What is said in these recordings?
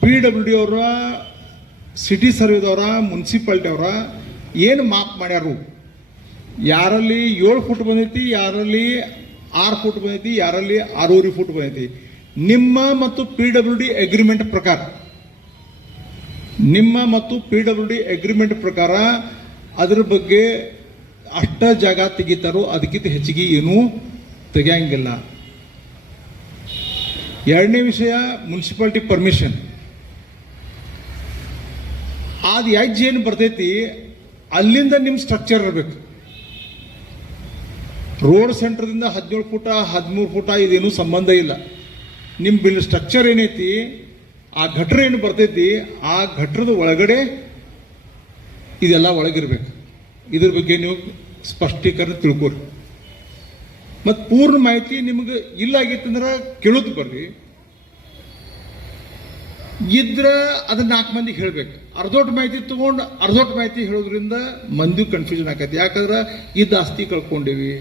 P W D ಅವರ city ಸರ್ವೇದವರ municipality ಅವರ ಏನು ಮಾಪ್ ಮಾಡ್ಯಾರು? ಯಾರಲ್ಲಿ ಏಳು ಫುಟ್ ಬಂದೈತಿ, ಯಾರಲ್ಲಿ ಆರು ಫುಟ್ ಬಂದೈತಿ, ಯಾರಲ್ಲಿ ಆರೂವರೆ ಫುಟ್ ಬಂದೈತಿ. ನಿಮ್ಮ ಮತ್ತು ಪಿ ಡಬ್ಲ್ಯೂ ಡಿ ಅಗ್ರಿಮೆಂಟ್ ಪ್ರಕಾರ, ನಿಮ್ಮ ಮತ್ತು ಪಿ ಡಬ್ಲ್ಯೂ ಡಿ ಅಗ್ರಿಮೆಂಟ್ ಪ್ರಕಾರ ಅದ್ರ ಬಗ್ಗೆ ಅಷ್ಟ ಜಾಗ ತೆಗಿತಾರೋ, ಅದಕ್ಕಿಂತ ಹೆಚ್ಚಿಗೆ ಏನೂ ತೆಗಿಯಂಗಿಲ್ಲ. ಎರಡನೇ ವಿಷಯ ಮುನ್ಸಿಪಾಲ್ಟಿ ಪರ್ಮಿಷನ್ ಅದು ಎಜ್ ಏನು ಬರ್ತೈತಿ, ಅಲ್ಲಿಂದ ನಿಮ್ಮ ಸ್ಟ್ರಕ್ಚರ್ ಇರಬೇಕು. ರೋಡ್ ಸೆಂಟರ್ದಿಂದ ಹದಿನೇಳು ಫುಟ ಹದಿಮೂರು ಫುಟ ಇದೇನು ಸಂಬಂಧ ಇಲ್ಲ. ನಿಮ್ಮ ಬಿಲ್ ಸ್ಟ್ರಕ್ಚರ್ ಏನೈತಿ, ಆ ಘಟ್ರ ಏನು ಬರ್ತೈತಿ, ಆ ಘಟ್ರದ ಒಳಗಡೆ ಇದೆಲ್ಲ ಒಳಗಿರ್ಬೇಕು. ಇದ್ರ ಬಗ್ಗೆ ನೀವು ಸ್ಪಷ್ಟೀಕರಣ ತಿಳ್ಕೊರಿ. ಮತ್ತು ಪೂರ್ಣ ಮಾಹಿತಿ ನಿಮಗೆ ಇಲ್ಲ ಆಗಿತ್ತಂದ್ರೆ ಕೇಳೋದು ಬರ್ರಿ. ಇದ್ರ ಅದನ್ನ ನಾಲ್ಕು ಮಂದಿಗೆ ಹೇಳ್ಬೇಕು. ಅರ್ಧೋಟ್ ಮಾಹಿತಿ ತಗೊಂಡು ಅರ್ಧೋಟ್ ಮಾಹಿತಿ ಹೇಳೋದ್ರಿಂದ ಮಂದಿ ಕನ್ಫ್ಯೂಷನ್ ಆಕೈತಿ. ಯಾಕಂದ್ರೆ ಇದ್ದ ಆಸ್ತಿ ಕಳ್ಕೊಂಡೇವಿ.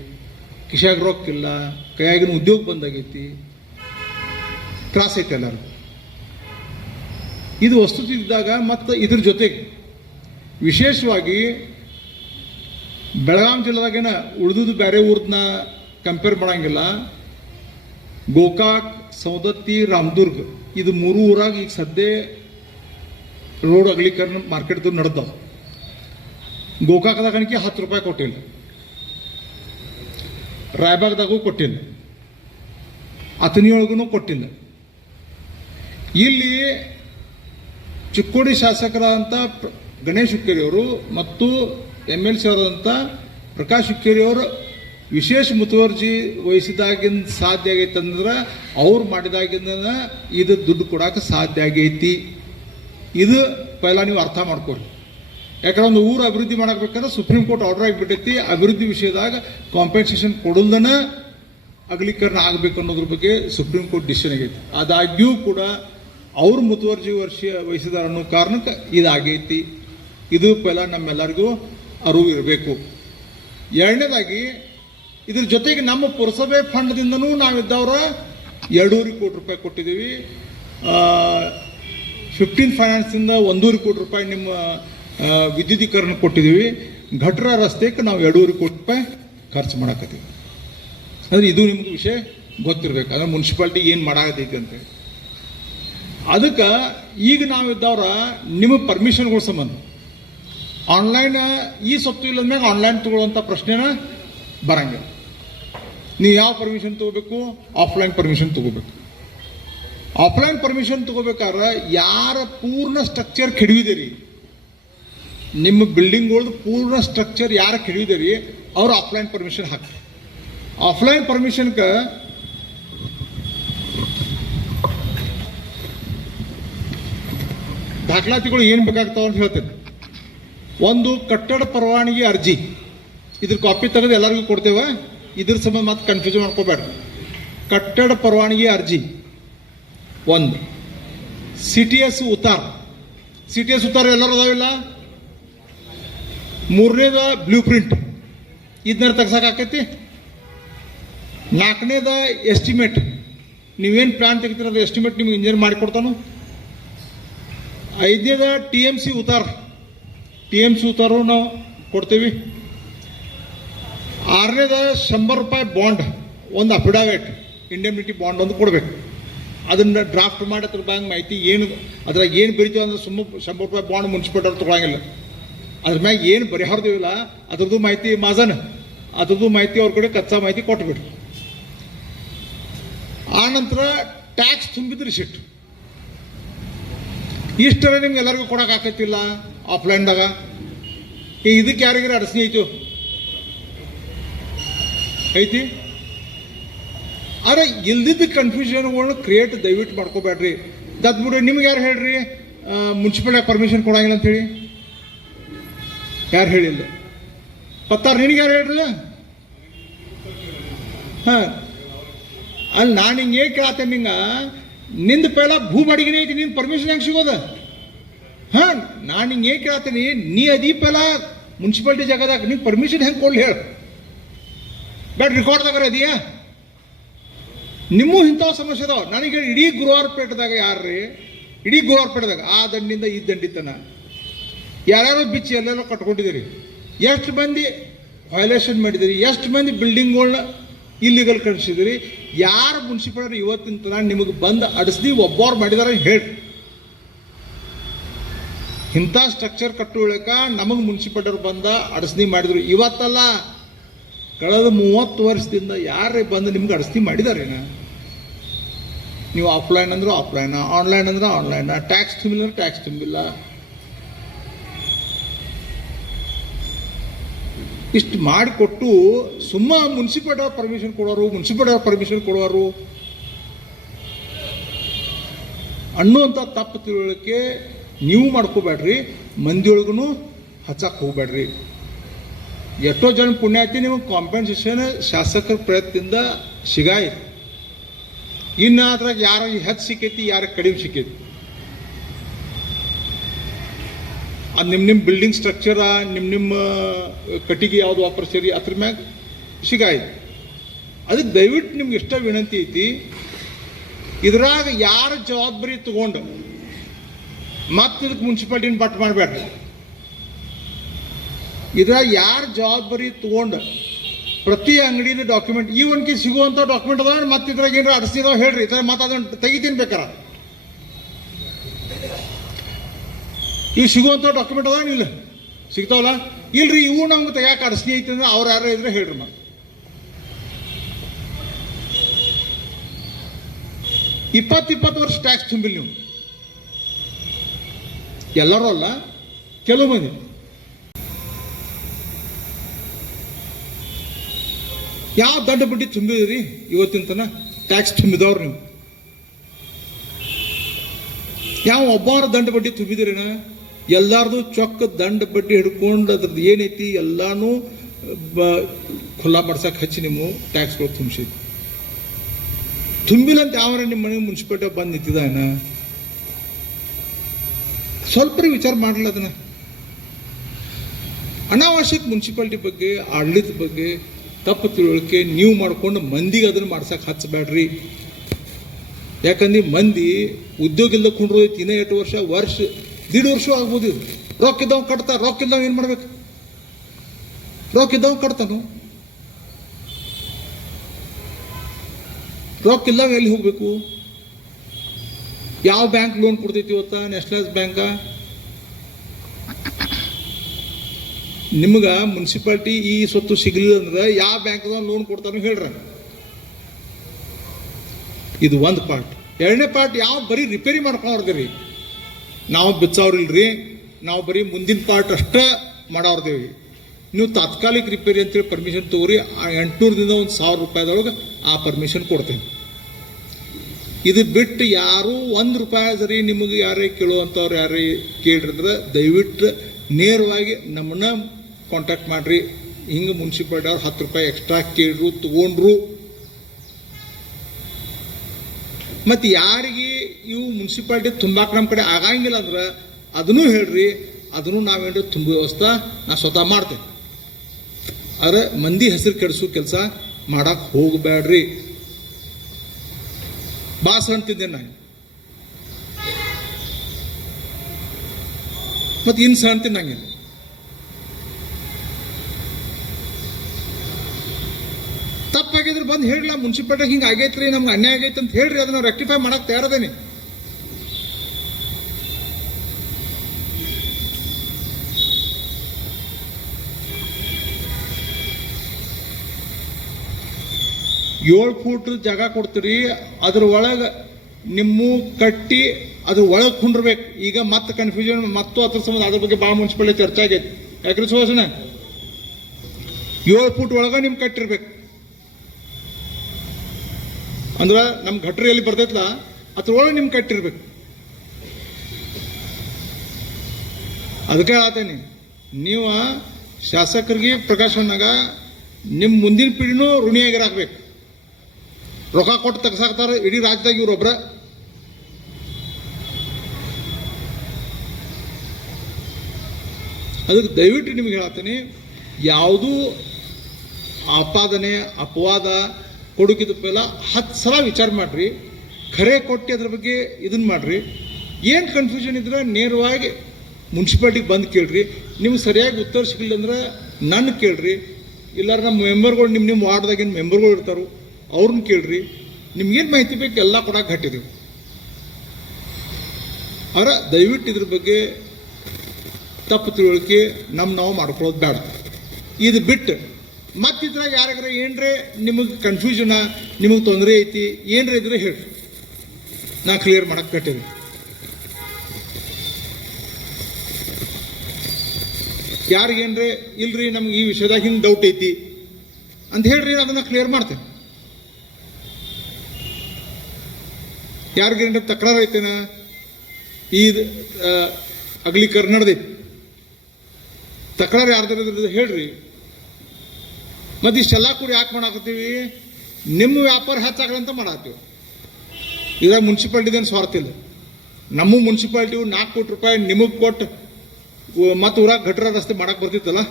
ಕಿಶಾಗ ರೊಕ್ಕಿಲ್ಲ ಕೈಯಾಗಿನ ಉದ್ಯೋಗ ಬಂದಾಗೈತಿ. ತ್ರಾಸ ಐತೆ ಎಲ್ಲಾರು ಇದು ವಸ್ತುತಿ ಇದ್ದಾಗ ಮತ್ತು ಇದ್ರ ಜೊತೆಗೆ ವಿಶೇಷವಾಗಿ ಬೆಳಗಾಂ ಜಿಲ್ಲೆದಾಗೇನ ಉಳಿದುದು ಬೇರೆ ಊರ್ನ ಕಂಪೇರ್ ಮಾಡಂಗಿಲ್ಲ. ಗೋಕಾಕ್ ಸೌದತ್ತಿ ರಾಮದುರ್ಗ, ಇದು ಮೂರು ಊರಾಗ ಈಗ ಸದ್ಯ ರೋಡ್ ಅಗಲೀಕರಣ ಮಾರ್ಕೆಟ್ದು ನಡೆದವು ಗೋಕಾಕದಾಗಣಿಕೆ ಹತ್ತು ರೂಪಾಯಿ ಕೊಟ್ಟಿಲ್ಲ. ರಾಯಬಾಗ್ದಾಗೂ ಕೊಟ್ಟಿಲ್ಲ. ಅತನಿಯೊಳಗೂ ಕೊಟ್ಟಿಲ್ಲ. ಇಲ್ಲಿ ಚಿಕ್ಕೋಡಿ ಶಾಸಕರಾದಂಥ ಗಣೇಶ್ ಹುಕ್ಕೇರಿಯವರು ಮತ್ತು ಎಂ ಎಲ್ ಸಿ ಅವರಾದಂಥ ಪ್ರಕಾಶ್ ಹುಕ್ಕೇರಿ ಅವರು ವಿಶೇಷ ಮುತುವರ್ಜಿ ವಹಿಸಿದಾಗಿಂದ ಸಾಧ್ಯ ಆಗೈತೆ ಅಂದ್ರೆ ಅವ್ರು ಮಾಡಿದಾಗಿಂದ ಇದು ದುಡ್ಡು ಕೊಡಕ್ಕೆ ಸಾಧ್ಯ ಆಗೈತಿ. ಇದು ಪೈಲ ನೀವು ಅರ್ಥ ಮಾಡ್ಕೊಳ್ಳಿ ಯಾಕಂದ್ರೆ ಒಂದು ಊರು ಅಭಿವೃದ್ಧಿ ಮಾಡಬೇಕಂದ್ರೆ ಸುಪ್ರೀಂ ಕೋರ್ಟ್ ಆರ್ಡರ್ ಆಗಿಬಿಟ್ಟೈತಿ. ಅಭಿವೃದ್ಧಿ ವಿಷಯದಾಗ ಕಾಂಪೆನ್ಸೇಷನ್ ಕೊಡಲ್ದನ ಅಗಲೀಕರಣ ಆಗಬೇಕು ಅನ್ನೋದ್ರ ಬಗ್ಗೆ ಸುಪ್ರೀಂ ಕೋರ್ಟ್ ಡಿಸಿಷನ್ ಆಗೈತಿ. ಆದಾಗ್ಯೂ ಕೂಡ ಅವ್ರ ಮುತುವರ್ಜಿ ವರ್ಷ ವಹಿಸಿದಾರ ಅನ್ನೋ ಕಾರಣಕ್ಕೆ ಇದಾಗೈತಿ. ಇದು ಪೈಲ ನಮ್ಮೆಲ್ಲರಿಗೂ ಅರಿವು ಇರಬೇಕು. ಎರಡನೇದಾಗಿ ಇದ್ರ ಜೊತೆಗೆ ನಮ್ಮ ಪುರಸಭೆ ಫಂಡ್ದಿಂದನೂ ನಾವಿದ್ದವ್ರ ಎರಡೂವರೆ ಕೋಟಿ ರೂಪಾಯಿ ಕೊಟ್ಟಿದ್ದೀವಿ. ಫಿಫ್ಟೀನ್ ಫೈನಾನ್ಸಿಂದ ಒಂದೂವರೆ ಕೋಟಿ ರೂಪಾಯಿ ನಿಮ್ಮ ವಿದ್ಯುದೀಕರಣ ಕೊಟ್ಟಿದ್ದೀವಿ. ಘಟರ ರಸ್ತೆಗೆ ನಾವು ಎರಡೂವರೆ ಕೋಟಿ ರೂಪಾಯಿ ಖರ್ಚು ಮಾಡಕತ್ತೀವಿ. ಅಂದ್ರೆ ಇದು ನಿಮ್ಗೆ ವಿಷಯ? ಗೊತ್ತಿರ್ಬೇಕು. ಅಂದ್ರೆ ಮುನ್ಸಿಪಾಲ್ಟಿ ಏನು ಮಾಡಾಕತ್ತೈತಿ ಅಂತೇಳಿ ಅದಕ್ಕೆ ಈಗ ನಾವಿದ್ದವ್ರ ನಿಮ್ಮ ಪರ್ಮಿಷನ್ಗಳ ಸಂಬಂಧ. ಆನ್ಲೈನ್ ಈ ಸೊತ್ತು ಇಲ್ಲದ ಮ್ಯಾಗ ಆನ್ಲೈನ್ ತಗೊಳ್ಳುವಂಥ ಪ್ರಶ್ನೆನ ಬರಂಗಿಲ್ಲ. ನೀವು ಯಾವ ಪರ್ಮಿಷನ್ ತಗೋಬೇಕು? ಆಫ್ಲೈನ್ ಪರ್ಮಿಷನ್ ತಗೋಬೇಕು. ಆಫ್ಲೈನ್ ಪರ್ಮಿಷನ್ ತಗೋಬೇಕಾದ್ರೆ ಯಾರ ಪೂರ್ಣ ಸ್ಟ್ರಕ್ಚರ್ ಕೆಡವಿದಿರಿ? ನಿಮ್ಮ ಬಿಲ್ಡಿಂಗ್ಗಳದ್ದು ಪೂರ್ಣ ಸ್ಟ್ರಕ್ಚರ್ ಯಾರು ಕೆಡವಿದಿರಿ? ಅವ್ರು ಆಫ್ಲೈನ್ ಪರ್ಮಿಷನ್ ಹಾಕಿ ಆಫ್ಲೈನ್ ಪರ್ಮಿಷನ್ಗೆ ದಾಖಲಾತಿಗಳು ಏನು ಬೇಕಾಗ್ತಾವ ಅಂತ ಹೇಳ್ತೇನೆ. ಒಂದು ಕಟ್ಟಡ ಪರವಾನಗಿ ಅರ್ಜಿ. ಇದ್ರ ಕಾಪಿ ತೆಗೆದು ಎಲ್ಲರಿಗೂ ಕೊಡ್ತೇವೆ. ಇದ್ರ ಸಂಬಂಧ ಮತ್ತೆ ಕನ್ಫ್ಯೂಷನ್ ಮಾಡ್ಕೋಬೇಡ ಕಟ್ಟಡ ಪರವಾನಗಿ ಅರ್ಜಿ. ಒಂದು ಸಿ ಟಿ ಎಸ್ ಉತ್ತಾರ. ಸಿ ಟಿ ಎಸ್ ಉತ್ತಾರ ಎಲ್ಲರೂ ಅದಾವಿಲ್ಲ ಮೂರನೇದ ಬ್ಲೂ ಪ್ರಿಂಟ್ ಇದನ್ನ ತೆಗ್ಸಕ್ಕಾಕೈತಿ ನಾಲ್ಕನೇದ ಎಸ್ಟಿಮೇಟ್ ನೀವೇನು ಪ್ಲ್ಯಾನ್ ತೆಗಿತೀರ ಅದು ಎಸ್ಟಿಮೇಟ್ ನಿಮ್ಗೆ ಇಂಜಿನಿಯರ್ ಮಾಡಿಕೊಡ್ತಾನು ಐದನೇದ ಟಿ ಎಂ ಸಿ ಉತ್ತಾರ. ಟಿ ಎಂ ಸಿ ಉತ್ತಾರು ನಾವು ಕೊಡ್ತೀವಿ. ಆರನೇದ ಶಂಬರ್ ರೂಪಾಯಿ ಬಾಂಡ್, ಒಂದು ಅಫಿಡಾವಿಟ್ ಇಂಡೆಮ್ನಿಟಿ ಬಾಂಡ್ ಒಂದು ಕೊಡಬೇಕು. ಅದನ್ನು ಡ್ರಾಫ್ಟ್ ಮಾಡಿ ಅದ್ರ ಬ್ಯಾಂಕ್ ಮಾಹಿತಿ ಏನು, ಅದ್ರಾಗ ಏನು ಬರೀತೀವಿ ಅಂದ್ರೆ ಸುಮ್ಮ ಶಂಬರ್ ರೂಪಾಯಿ ಬಾಂಡ್ ಮುನ್ಸಿಪಾಲ್ಟಿ ತೊಗೊಳಂಗಿಲ್ಲ. ಅದ್ರ ಮ್ಯಾಗ ಏನು ಬರಿಹಾರ್ದಿವಿಲ್ಲ ಅದ್ರದ್ದು ಮಾಹಿತಿ ಮಾಜನ್, ಅದ್ರದ್ದು ಮಾಹಿತಿ ಅವ್ರ ಕಡೆ ಕಚ್ಚಾ ಮಾಹಿತಿ ಕೊಟ್ಬಿಡ್ರಿ ಆ ನಂತರ ಟ್ಯಾಕ್ಸ್ ತುಂಬಿದ ರಿಸಿಟ್ ಇಷ್ಟರ ನಿಮ್ಗೆ ಎಲ್ಲರಿಗೂ ಆಕತ್ತಿಲ್ಲ ಆಫ್ಲೈನ್ದಾಗ ಈಗ ಇದಕ್ಕೆ ಯಾರಿಗಾರ ಅಡಚಣೆ ಐತು ಐತಿ ಅರೆ, ಇಲ್ದಿದ್ದ ಕನ್ಫ್ಯೂಷನ್ಗಳನ್ನ ಕ್ರಿಯೇಟ್ ದಯವಿಟ್ಟು ಮಾಡ್ಕೋಬೇಡ್ರಿ. ಬಿಡು, ನಿಮ್ಗೆ ಯಾರು ಹೇಳ್ರಿ? ಮುನ್ಸಿಪಲ್ ಪರ್ಮಿಷನ್ ಕೊಡಂಗಿಲ್ಲ ಹೇಳಿ ಯಾರು ಹೇಳಿಲ್ಲ? ಪತ್ತಾರ, ನಿನಗೆ ಯಾರು ಹೇಳ್ರಿ ಹಾಂ. ಅಲ್ಲಿ ನಾನು ಹಿಂಗೆ ಏನ್ ನಿಂಗೆ? ನಿಂದ ಪೈಲ ಭೂ ಬಾಡಿಗೆನೇ ಐತಿ ನಿನ್ನ ಪರ್ಮಿಷನ್ ಹೆಂಗೆ ಸಿಗೋದ? ಹಾಂ. ನಾನು ಹಿಂಗೆ ಕೇಳತ್ತೀನಿ? ನೀ ಅದೀ ಪೈಲ ಮುನ್ಸಿಪಾಲ್ಟಿ ಜಾಗದಾಗ ನಿಂಗೆ ಪರ್ಮಿಷನ್ ಹೆಂಗೆ ಕೊಡ್ಲಿ ಹೇಳು. ಬೇಡ ರೆಕಾರ್ಡ್ದಾಗಾರ ಇದೆಯಾ ನಿಮ್ಮೂ ಇಂಥ ಸಮಸ್ಯೆ ಅದಾವ. ನನಗೆ ಇಡೀ ಗುರುವಾರಪೇಟೆದಾಗ ಯಾರ್ರಿ? ಇಡೀ ಗುರುವಾರಪೇಟೆದಾಗ ಆ ದಂಡಿಂದ ಈ ದಂಡಿತನ. ಯಾರ್ಯಾರೋ ಬಿಚ್ಚಿ ಎಲ್ಲೆಲ್ಲೋ ಕಟ್ಕೊಂಡಿದ್ದೀರಿ. ಎಷ್ಟು ಮಂದಿ ವಯಲೇಷನ್ ಮಾಡಿದಿರಿ ಎಷ್ಟು ಮಂದಿ ಬಿಲ್ಡಿಂಗ್ಗಳನ್ನ ಇಲ್ಲಿಗಲ್ ಕಳಿಸಿದಿರಿ ಯಾರು ಮುನ್ಸಿಪಾಲ್ರು ಇವತ್ತಿನ ತನ ನಿಮಗೆ ಬಂದು ಅಡಿಸ್ದಿ ಒಬ್ಬರು ಮಾಡಿದಾರೆ ಹೇಳಿ ಇಂಥ ಸ್ಟ್ರಕ್ಚರ್ ಕಟ್ಟುವಳಕ ನಮಗೆ ಮುನ್ಸಿಪಾಲ್ಟರು ಬಂದ ಅಡಸ್ನಿ ಮಾಡಿದ್ರು. ಇವತ್ತಲ್ಲ ಕಳೆದ ಮೂವತ್ತು ವರ್ಷದಿಂದ ಯಾರೇ ಬಂದು ನಿಮ್ಗೆ ಅಡಸ್ನಿ ಮಾಡಿದಾರೇನ? ನೀವು ಆಫ್ಲೈನ್ ಅಂದ್ರೆ ಆಫ್ಲೈನ್ ಆನ್ಲೈನ್ ಅಂದ್ರೆ ಆನ್ಲೈನ್ ಟ್ಯಾಕ್ಸ್ ತುಂಬಿಲ್ಲ ಟ್ಯಾಕ್ಸ್ ತುಂಬಿಲ್ಲ. ಇಷ್ಟು ಮಾಡಿಕೊಟ್ಟು ಸುಮ್ಮ ಮುನ್ಸಿಪಾಲ್ಟಿ ಪರ್ಮಿಷನ್ ಕೊಡೋರು ಮುನ್ಸಿಪಾಲ್ಟಿ ಪರ್ಮಿಷನ್ ಕೊಡೋರು. ಅನ್ನುವಂಥ ತಪ್ಪು ತಿಳುವಳಿಕೆ ನೀವು ಮಾಡ್ಕೋಬೇಡ್ರಿ ಮಂದಿಯೊಳಗೂ ಹಚ್ಚಕ್ಕೆ ಹೋಗ್ಬೇಡ್ರಿ. ಎಷ್ಟೋ ಜನ ಪುಣ್ಯಾತಿ ನಿಮಗೆ ಕಾಂಪೆನ್ಸೇಷನ್ ಶಾಸಕರ ಪ್ರಯತ್ನದಿಂದ ಸಿಗಾಯಿತು. ಇನ್ನು ಅದ್ರಾಗ ಯಾರ ಹೆಚ್ಚು ಸಿಕ್ಕೈತಿ, ಯಾರ ಕಡಿಮೆ ಸಿಕ್ಕೈತಿ. ಅದು ನಿಮ್ಮ ನಿಮ್ಮ ಬಿಲ್ಡಿಂಗ್ ಸ್ಟ್ರಕ್ಚರ ನಿಮ್ಮ ನಿಮ್ಮ ಕಟ್ಟಿಗೆ ಯಾವುದು ವಾಪರ್ಸ್ತೀರಿ ಅದ್ರ ಮ್ಯಾಗ ಸಿಗಾಯಿತು. ಅದಕ್ಕೆ ದಯವಿಟ್ಟು ನಿಮ್ಗೆ ಇಷ್ಟ ವಿನಂತಿ ಐತಿ, ಇದ್ರಾಗ ಯಾರ ಜವಾಬ್ದಾರಿ ತಗೊಂಡು ಮತ್ತೆ ಇದಕ್ಕೆ ಮುನ್ಸಿಪಾಲ್ಟಿನ ಬಟ್ ಮಾಡಬೇಡ್ರಿ. ಇದ್ರಾಗ ಯಾರು ಜವಾಬ್ದಾರಿ ತಗೊಂಡು ಪ್ರತಿ ಅಂಗಡಿದು ಡಾಕ್ಯುಮೆಂಟ್ ಈ ಒನ್ಕಿ ಸಿಗುವಂಥ ಡಾಕ್ಯುಮೆಂಟ್ ಅದ ಮತ್ತೆ ಇದ್ರಾಗ ಏನಾರ ಅಡಸ್ತಿದಾವ ಹೇಳ್ರಿ. ಇದ್ರ ಮತ್ತೆ ಅದನ್ನ ತೆಗಿತೀನಿ ಬೇಕಾರ. ಈ ಸಿಗುವಂಥ ಡಾಕ್ಯುಮೆಂಟ್ ಅದ ಇಲ್ಲ ಸಿಗ್ತಾವಲ್ಲ? ಇಲ್ರಿ, ಇವು ನಮ್ಗೆ ತೆಗ್ಯಾಕ ಅಡಸ್ನಿ ಐತಿ ಅಂದ್ರೆ ಅವ್ರು ಯಾರು ಇದ್ರೆ ಹೇಳ್ರಿ ಮತ್ತೆ. ಇಪ್ಪತ್ತು ಇಪ್ಪತ್ತು ವರ್ಷ ಟ್ಯಾಕ್ಸ್ ತುಂಬಿಲ್ಲ ನೀವು. ಎಲ್ಲರೂ ಅಲ್ಲ? ಕೆಲವು ಮಂದಿ. ಯಾವ ದಂಡ ಬಡ್ಡಿ ತುಂಬಿದ್ರಿ ಇವತ್ತಿನ ತನ? ಟ್ಯಾಕ್ಸ್ ತುಂಬಿದವ್ರು ನೀವು. ಯಾವ ಒಬ್ಬರ ದಂಡ ಬಡ್ಡಿ ತುಂಬಿದಿರಿನ? ಎಲ್ಲಾರ್ದು ಚೊಕ್ಕ ದಂಡ ಬಡ್ಡಿ ಹಿಡ್ಕೊಂಡು ಅದ್ರದ್ದು ಏನೈತಿ ಎಲ್ಲಾನು ಖುಲ್ಲಾ ಮಾಡ್ಸಕ್ಕೆ ಹಚ್ಚಿ ನಿಮ್ಮ ಟ್ಯಾಕ್ಸ್ಗಳು ತುಂಬಿಸಿದ್ರಿ ತುಂಬಿಲ್ಲ ಅಂತ ಯಾವ ನಿಮ್ಮ ಮನೆ ಮುನ್ಸಿಪಾಲ್ಟಿ ಬಂದು ನಿಂತಿದ್ದಾನ ಸ್ವಲ್ಪ ವಿಚಾರ ಮಾಡಲ್ಲ ಅದನ್ನ. ಅನಾವಶ್ಯಕ ಮುನ್ಸಿಪಾಲ್ಟಿ ಬಗ್ಗೆ ಆಡಳಿತ ಬಗ್ಗೆ ತಪ್ಪು ತಿಳುವಳಿಕೆ ನೀವು ಮಾಡ್ಕೊಂಡು ಮಂದಿಗೆ ಅದನ್ನು ಮಾಡ್ಸಕ್ಕೆ ಹಚ್ಚಬೇಡ್ರಿ. ಯಾಕಂದ್ರೆ ಮಂದಿ ಉದ್ಯೋಗ ಇಲ್ಲದ ಕುಂಡ್ರೈತಿ ಇನ್ನೂ ಎಂಟು ವರ್ಷ ವರ್ಷ, ದೀಡ್ ವರ್ಷ ಆಗ್ಬೋದು ಇದು. ರೊಕ್ಕ ಇದ್ದವ್ ಕಟ್ತಾ ರೊಕ್ಕ ಇದ್ದವ್ ಏನು ಮಾಡ್ಬೇಕು? ರೊಕ್ಕ ಇದ್ದವ್ ಕಟ್ತಾನು. ರೊಕ್ಕ ಇಲ್ಲವ ಎಲ್ಲಿ ಹೋಗ್ಬೇಕು? ಯಾವ ಬ್ಯಾಂಕ್ ಲೋನ್ ಕೊಡ್ತೈತಿ ಇವತ್ತ? ನ್ಯಾಷನಲೈಸ್ ಬ್ಯಾಂಕ ನಿಮ್ಗೆ ಮುನ್ಸಿಪಾಲ್ಟಿ ಈ ಸ್ವತ್ತು ಸಿಗಲಿಲ್ಲ ಅಂದ್ರೆ ಯಾವ ಬ್ಯಾಂಕ್ದಾಗ ಲೋನ್ ಕೊಡ್ತಾನೋ ಹೇಳ್ರ. ಇದು ಒಂದು ಪಾರ್ಟ್ ಎರಡನೇ ಪಾರ್ಟ್ ಯಾವ ಬರೀ ರಿಪೇರಿ ಮಾಡ್ಕೊಂಡ್ರಿ ನಾವು ಬಿಚ್ಚವ್ರಿಲ್ರಿ, ನಾವು ಬರೀ ಮುಂದಿನ ಪಾರ್ಟ್ ಅಷ್ಟೇ ಮಾಡೋರ್ದೇವಿ ನೀವು ತಾತ್ಕಾಲಿಕ ರಿಪೇರಿ ಅಂತೇಳಿ ಪರ್ಮಿಷನ್ ತಗೋರಿ ಎಂಟುನೂರದಿಂದ ಒಂದು ಸಾವಿರ ರೂಪಾಯಿದೊಳಗೆ ಆ ಪರ್ಮಿಷನ್ ಕೊಡ್ತೇನೆ. ಇದು ಬಿಟ್ಟು ಯಾರು ಒಂದು ರೂಪಾಯಿ ಸರಿ ನಿಮಗೆ ಯಾರೇ ಕೇಳುವಂಥವ್ರು ಯಾರೇ ಕೇಳಿದ್ರೆ ದಯವಿಟ್ಟು ನೇರವಾಗಿ ನಮ್ಮನ್ನ ಕಾಂಟ್ಯಾಕ್ಟ್ ಮಾಡಿರಿ. ಹಿಂಗೆ ಮುನ್ಸಿಪಾಲ್ಟಿ ಅವ್ರು ಹತ್ತು ರೂಪಾಯಿ ಎಕ್ಸ್ಟ್ರಾ ಕೇಳಿದ್ರು ತಗೊಂಡ್ರು. ಮತ್ತು ಯಾರಿಗೆ ಇವು ಮುನ್ಸಿಪಾಲ್ಟಿ ತುಂಬಾಕ ನಮ್ಮ ಕಡೆ ಆಗಂಗಿಲ್ಲ ಅಂದ್ರೆ ಅದನ್ನು ಹೇಳ್ರಿ. ಅದನ್ನು ನಾವೇನು ತುಂಬ ವ್ಯವಸ್ಥೆ ನಾ ಸ್ವತಃ ಮಾಡ್ತೇನೆ. ಆದರೆ ಮಂದಿ ಹೆಸರು ಕೆಡಿಸೋ ಕೆಲಸ ಮಾಡಕ್ಕೆ ಹೋಗಬೇಡ್ರಿ ಬಾಸ್ ಅಂತಿದ್ದೆ ನಾನು. ಮತ್ತು ಇನ್ಸ ಅಂತೀನಿ ನಂಗೆ. ತಪ್ಪಾಗಿದ್ರೆ ಬಂದು ಹೇಳಿಲ್ಲ ಮುನ್ಸಿಪಾಲ್ಟಿ ಹಿಂಗೆ ಆಗೈತ್ರಿ, ನಮ್ಗೆ ಅನ್ಯಾಯ ಆಗೈತೆ ಅಂತ ಹೇಳ್ರಿ, ಅದನ್ನ ರೆಕ್ಟಿಫೈ ಮಾಡಕ್ಕೆ ತಯಾರದೇನೆ. ಏಳು ಫೂಟ್ ಜಾಗ ಕೊಡ್ತೀರಿ, ಅದ್ರ ಒಳಗೆ ನಿಮ್ಮ ಕಟ್ಟಿ ಅದ್ರ ಒಳಗೆ ಕುಂಡ್ರಬೇಕು. ಈಗ ಮತ್ತೆ ಕನ್ಫ್ಯೂಷನ್ ಮತ್ತು ಅದ್ರ ಸಂಬಂಧ ಅದ್ರ ಬಗ್ಗೆ ಭಾಳ ಮುನ್ಸಿಪಾಲಿಟಿ ಚರ್ಚೆ ಆಗೈತಿ. ಯಾಕ್ರಿ ಸುಹಾಸನ ಏಳು ಫೂಟ್ ಒಳಗೆ ನಿಮ್ ಕಟ್ಟಿರ್ಬೇಕು. ಅಂದ್ರೆ ನಮ್ಮ ಘಟ್ರಿಯಲ್ಲಿ ಬರ್ತೈತಲ್ಲ, ಅದ್ರೊಳಗೆ ನಿಮ್ಗೆ ಕಟ್ಟಿರ್ಬೇಕು. ಅದಕ್ಕೆ ಆತೇನಿ ನೀವು ಶಾಸಕರಿಗೆ ಪ್ರಕಾಶನಾಗ ನಿಮ್ಮ ಮುಂದಿನ ಪೀಳಿನೂ ಋಣಿಯಾಗಿರಾಕ್ಬೇಕು. ರೊಕ್ಕ ಕೊಟ್ಟು ತೆಗ್ಸಾಕ್ತಾರೆ ಇಡೀ ರಾಜ್ಯದಾಗ ಇವ್ರೊಬ್ರ. ಅದಕ್ಕೆ ದಯವಿಟ್ಟು ನಿಮಗೆ ಹೇಳ್ತೀನಿ, ಯಾವುದೂ ಆಪಾದನೆ, ಅಪವಾದ ಕೊಡೋಕ್ಕಿಂತ ಪೈಲ ಹತ್ತು ಸಲ ವಿಚಾರ ಮಾಡಿರಿ ಖರೆ ಕೊಟ್ಟು ಅದ್ರ ಬಗ್ಗೆ ಇದನ್ನು ಮಾಡಿರಿ. ಏನು ಕನ್ಫ್ಯೂಷನ್ ಇದ್ರೆ ನೇರವಾಗಿ ಮುನ್ಸಿಪಾಲ್ಟಿಗೆ ಬಂದು ಕೇಳ್ರಿ. ನಿಮ್ಗೆ ಸರಿಯಾಗಿ ಉತ್ತರ ಸಿಗಲಿಲ್ಲ ಅಂದ್ರೆ ನನ್ನ ಕೇಳ್ರಿ. ಇಲ್ಲಾರ ನಮ್ಮ ಮೆಂಬರ್ಗಳು ನಿಮ್ಮ ನಿಮ್ಮ ವಾರ್ಡ್ದಾಗಿನ ಮೆಂಬರ್ಗಳು ಇರ್ತಾರೋ ಅವ್ರನ್ನ ಕೇಳ್ರಿ. ನಿಮ್ಗೇನು ಮಾಹಿತಿ ಬೇಕು ಎಲ್ಲ ಕೊಡಕ್ಕೆ ಹಟ್ಟಿದ್ದೀವಿ ಆದ್ರೆ ದಯವಿಟ್ಟು ಇದ್ರ ಬಗ್ಗೆ ತಪ್ಪು ತಿಳುವಳಿಕೆ ನಮ್ಮ ನಾವು ಮಾಡ್ಕೊಳ್ಳೋದು ಬೇಡ ಇದು ಬಿಟ್ಟು ಮತ್ತಿದ್ರಾಗ ಯಾರಿಗಾರ, ಏನ್ರೆ ನಿಮಗೆ ಕನ್ಫ್ಯೂಷನ ನಿಮಗೆ ತೊಂದರೆ ಐತಿ, ಏನ್ರ ಇದ್ರೆ ಹೇಳ್ರಿ. ನಾ ಕ್ಲಿಯರ್ ಮಾಡಕ್ಕೆ ಕಟ್ಟಿದೆ ಯಾರಿಗೇನ್ರೆ ಇಲ್ರಿ ನಮ್ಗೆ ಈ ವಿಷಯದಾಗ ಹಿಂಗೆ ಡೌಟ್ ಐತಿ ಅಂತ ಹೇಳ್ರಿ ಅದನ್ನ ಕ್ಲಿಯರ್ ಮಾಡ್ತೇನೆ. ಯಾರಿಗೇನ್ರಿ ತಕರಾರು ಐತೇನ, ಈ ಅಗ್ಲಿ ನಡೆದೈತಿ ತಕರಾರು ಯಾರ್ದಾರ ಹೇಳ್ರಿ. ಮತ್ತೆ ಇಷ್ಟೆಲ್ಲ ಕೂಡ ಯಾಕೆ ಮಾಡಾಕತ್ತೀವಿ? ನಿಮ್ಮ ವ್ಯಾಪಾರ ಹೆಚ್ಚಾಗಲಿ ಅಂತ ಮಾಡಾಕತ್ತೀವಿ ಇದ್ರಾಗ ಮುನ್ಸಿಪಾಲ್ಟಿದೇನು ಸ್ವಾರ್ಥ ಇಲ್ಲ. ನಮ್ಮ ಮುನ್ಸಿಪಾಲ್ಟಿ ನಾಲ್ಕು ಕೋಟಿ ರೂಪಾಯಿ ನಿಮಗೆ ಕೊಟ್ಟು, ಮತ್ತು ಊರಾಗ ಗಟ್ರ ರಸ್ತೆ ಮಾಡಕ್ಕೆ ಬರ್ತಿತ್ತಲ್ಲ?